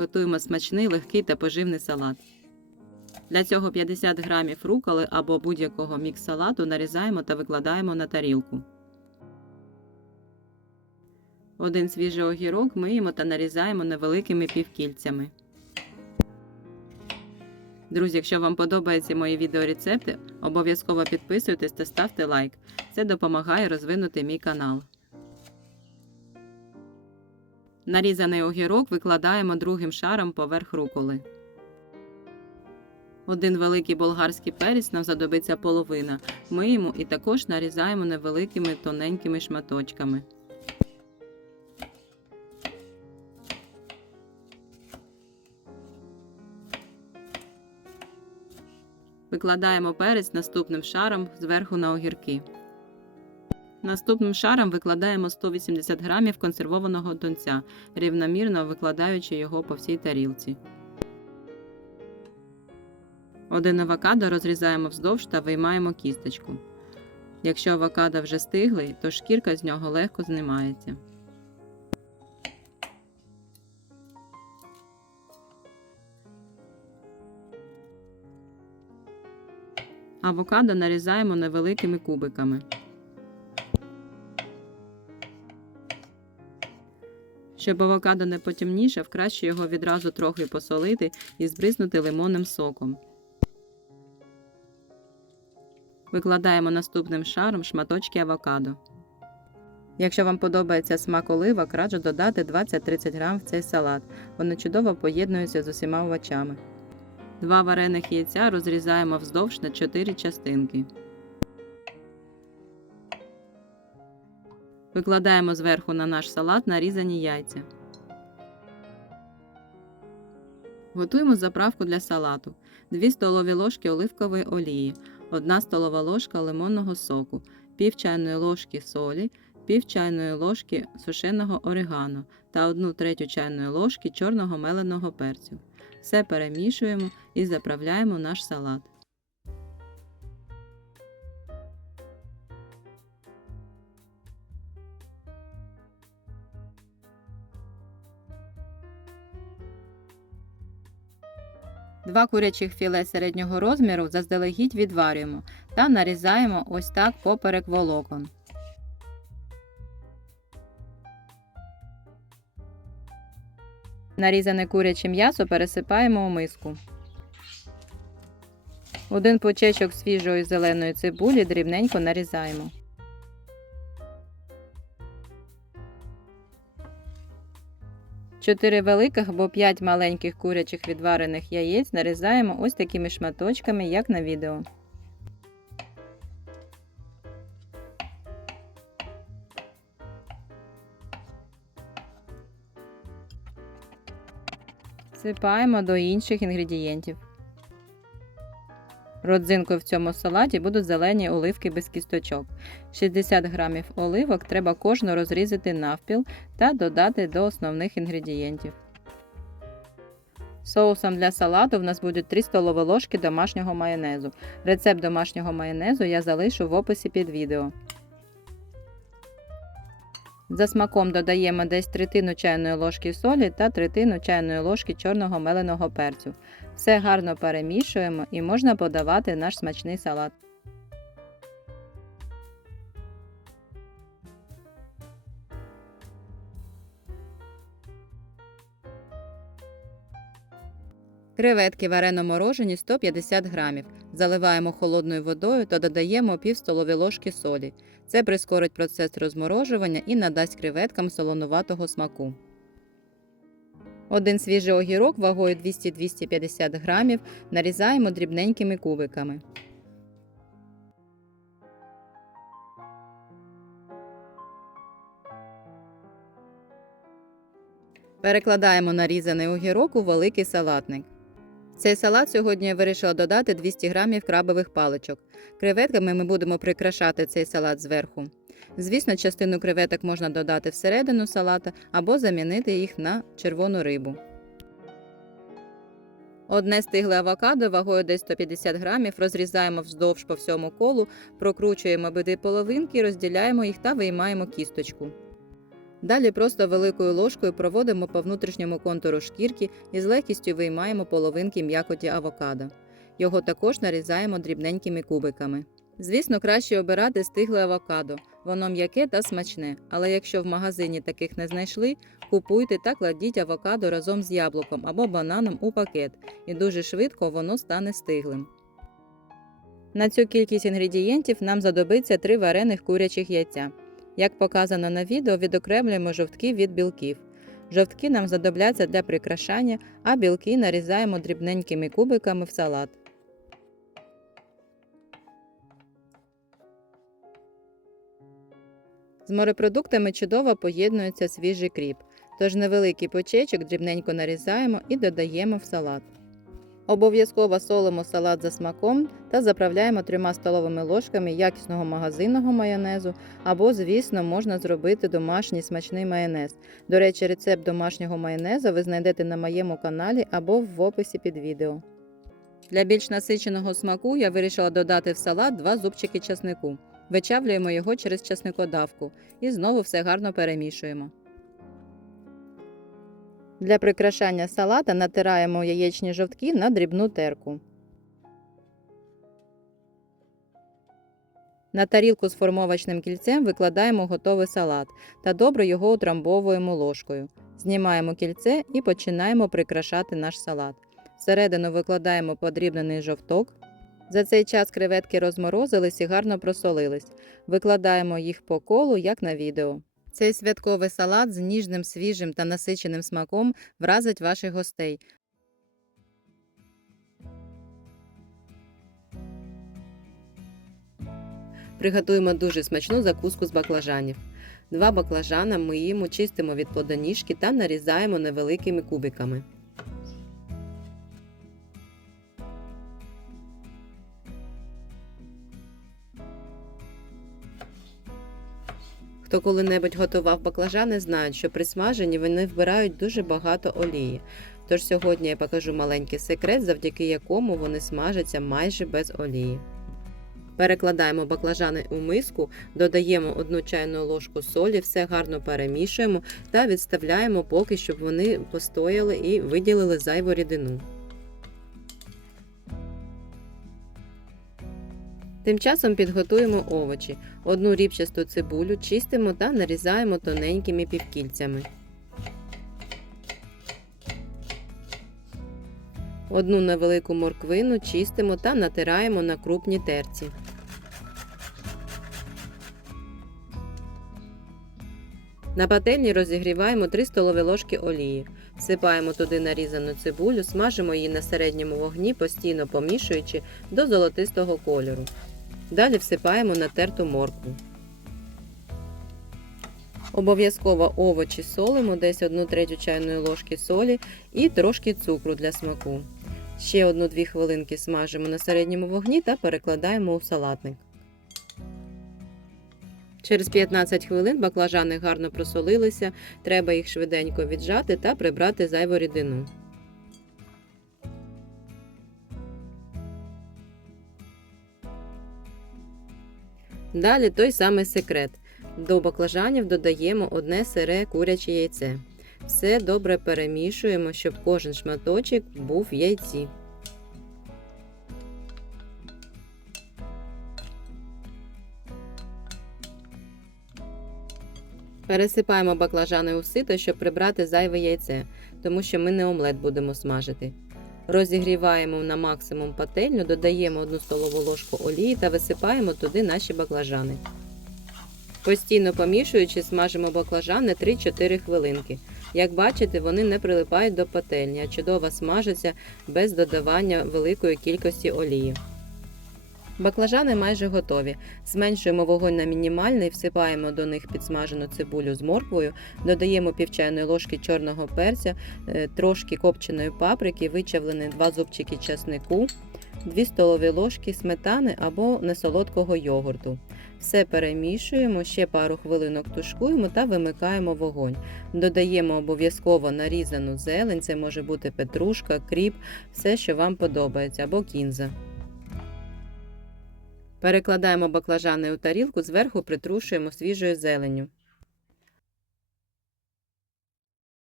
Готуємо смачний, легкий та поживний салат. Для цього 50 грамів руколи або будь-якого мікс-салату нарізаємо та викладаємо на тарілку. Один свіжий огірок миємо та нарізаємо невеликими півкільцями. Друзі, якщо вам подобаються мої відеорецепти, обов'язково підписуйтесь та ставте лайк. Це допомагає розвинути мій канал. Нарізаний огірок викладаємо другим шаром поверх руколи. Один великий болгарський перець нам знадобиться половина. Миємо і також нарізаємо невеликими тоненькими шматочками. Викладаємо перець наступним шаром зверху на огірки. Наступним шаром викладаємо 180 грамів консервованого тунця, рівномірно викладаючи його по всій тарілці. Один авокадо розрізаємо вздовж та виймаємо кісточку. Якщо авокадо вже стиглий, то шкірка з нього легко знімається. Авокадо нарізаємо невеликими кубиками. Щоб авокадо не потемнішав, краще його відразу трохи посолити і збризнути лимонним соком. Викладаємо наступним шаром шматочки авокадо. Якщо вам подобається смак оливок, раджу додати 20-30 грам в цей салат. Вони чудово поєднуються з усіма овочами. Два варених яйця розрізаємо вздовж на 4 частинки. Викладаємо зверху на наш салат нарізані яйця. Готуємо заправку для салату. 2 столові ложки оливкової олії, 1 столова ложка лимонного соку, пів чайної ложки солі, пів чайної ложки сушеного орегано та 1 третю чайної ложки чорного меленого перцю. Все перемішуємо і заправляємо наш салат. Два курячих філе середнього розміру заздалегідь відварюємо та нарізаємо ось так поперек волокон. Нарізане куряче м'ясо пересипаємо у миску. Один почечок свіжої зеленої цибулі дрібненько нарізаємо. Чотири великих або 5 маленьких курячих відварених яєць нарізаємо ось такими шматочками, як на відео. Сипаємо до інших інгредієнтів. Родзинкою в цьому салаті будуть зелені оливки без кісточок. 60 грамів оливок треба кожну розрізати навпіл та додати до основних інгредієнтів. Соусом для салату в нас будуть 3 столові ложки домашнього майонезу. Рецепт домашнього майонезу я залишу в описі під відео. За смаком додаємо десь третину чайної ложки солі та третину чайної ложки чорного меленого перцю. Все гарно перемішуємо і можна подавати наш смачний салат. Креветки варено морожені 150 грамів. Заливаємо холодною водою та додаємо пів столові ложки солі. Це прискорить процес розморожування і надасть креветкам солонуватого смаку. Один свіжий огірок вагою 200-250 грамів нарізаємо дрібненькими кубиками. Перекладаємо нарізаний огірок у великий салатник. Цей салат сьогодні я вирішила додати 200 грамів крабових паличок. Креветками ми будемо прикрашати цей салат зверху. Звісно, частину креветок можна додати всередину салата або замінити їх на червону рибу. Одне стигле авокадо вагою десь 150 грамів розрізаємо вздовж по всьому колу, прокручуємо обидві половинки, розділяємо їх та виймаємо кісточку. Далі просто великою ложкою проводимо по внутрішньому контуру шкірки і з легкістю виймаємо половинки м'якоті авокадо. Його також нарізаємо дрібненькими кубиками. Звісно, краще обирати стигле авокадо. Воно м'яке та смачне, але якщо в магазині таких не знайшли, купуйте та кладіть авокадо разом з яблуком або бананом у пакет, і дуже швидко воно стане стиглим. На цю кількість інгредієнтів нам задобиться 3 варених курячих яйця. Як показано на відео, відокремлюємо жовтки від білків. Жовтки нам знадобляться для прикрашання, а білки нарізаємо дрібненькими кубиками в салат. З морепродуктами чудово поєднується свіжий кріп, тож невеликий почечок дрібненько нарізаємо і додаємо в салат. Обов'язково солимо салат за смаком та заправляємо трьома столовими ложками якісного магазинного майонезу або, звісно, можна зробити домашній смачний майонез. До речі, рецепт домашнього майонезу ви знайдете на моєму каналі або в описі під відео. Для більш насиченого смаку я вирішила додати в салат 2 зубчики часнику. Вичавлюємо його через часникодавку і знову все гарно перемішуємо. Для прикрашання салата натираємо яєчні жовтки на дрібну терку. На тарілку з формовочним кільцем викладаємо готовий салат та добре його утрамбовуємо ложкою. Знімаємо кільце і починаємо прикрашати наш салат. Всередину викладаємо подрібнений жовток. За цей час креветки розморозились і гарно просолились. Викладаємо їх по колу, як на відео. Цей святковий салат з ніжним, свіжим та насиченим смаком вразить ваших гостей. Приготуємо дуже смачну закуску з баклажанів. Два баклажана миємо, чистимо від плодоніжки та нарізаємо невеликими кубиками. Хто коли-небудь готував баклажани, знають, що при смаженні вони вбирають дуже багато олії. Тож сьогодні я покажу маленький секрет, завдяки якому вони смажаться майже без олії. Перекладаємо баклажани у миску, додаємо одну чайну ложку солі, все гарно перемішуємо та відставляємо поки, щоб вони постояли і виділили зайву рідину. Тим часом підготуємо овочі. Одну рібчасту цибулю чистимо та нарізаємо тоненькими півкільцями. Одну невелику морквину чистимо та натираємо на крупній терці. На пательні розігріваємо 3 столові ложки олії. Всипаємо туди нарізану цибулю, смажимо її на середньому вогні, постійно помішуючи до золотистого кольору. Далі всипаємо натерту моркву. Обов'язково овочі солимо, десь 1 третю чайної ложки солі і трошки цукру для смаку. Ще 1-2 хвилинки смажимо на середньому вогні та перекладаємо у салатник. Через 15 хвилин баклажани гарно просолилися, треба їх швиденько віджати та прибрати зайву рідину. Далі той самий секрет. До баклажанів додаємо одне сире куряче яйце. Все добре перемішуємо, щоб кожен шматочок був в яйці. Пересипаємо баклажани у сито, щоб прибрати зайве яйце, тому що ми не омлет будемо смажити. Розігріваємо на максимум пательню, додаємо 1 столову ложку олії та висипаємо туди наші баклажани. Постійно помішуючи, смажимо баклажани 3-4 хвилинки. Як бачите, вони не прилипають до пательні, а чудово смажаться без додавання великої кількості олії. Баклажани майже готові. Зменшуємо вогонь на мінімальний, всипаємо до них підсмажену цибулю з морквою, додаємо пів чайної ложки чорного перця, е, трошки копченої паприки, вичавлені 2 зубчики часнику, 2 столові ложки сметани або несолодкого йогурту. Все перемішуємо, ще пару хвилинок тушкуємо та вимикаємо вогонь. Додаємо обов'язково нарізану зелень, це може бути петрушка, кріп, все, що вам подобається, або кінза. Перекладаємо баклажани у тарілку, зверху притрушуємо свіжою зеленню.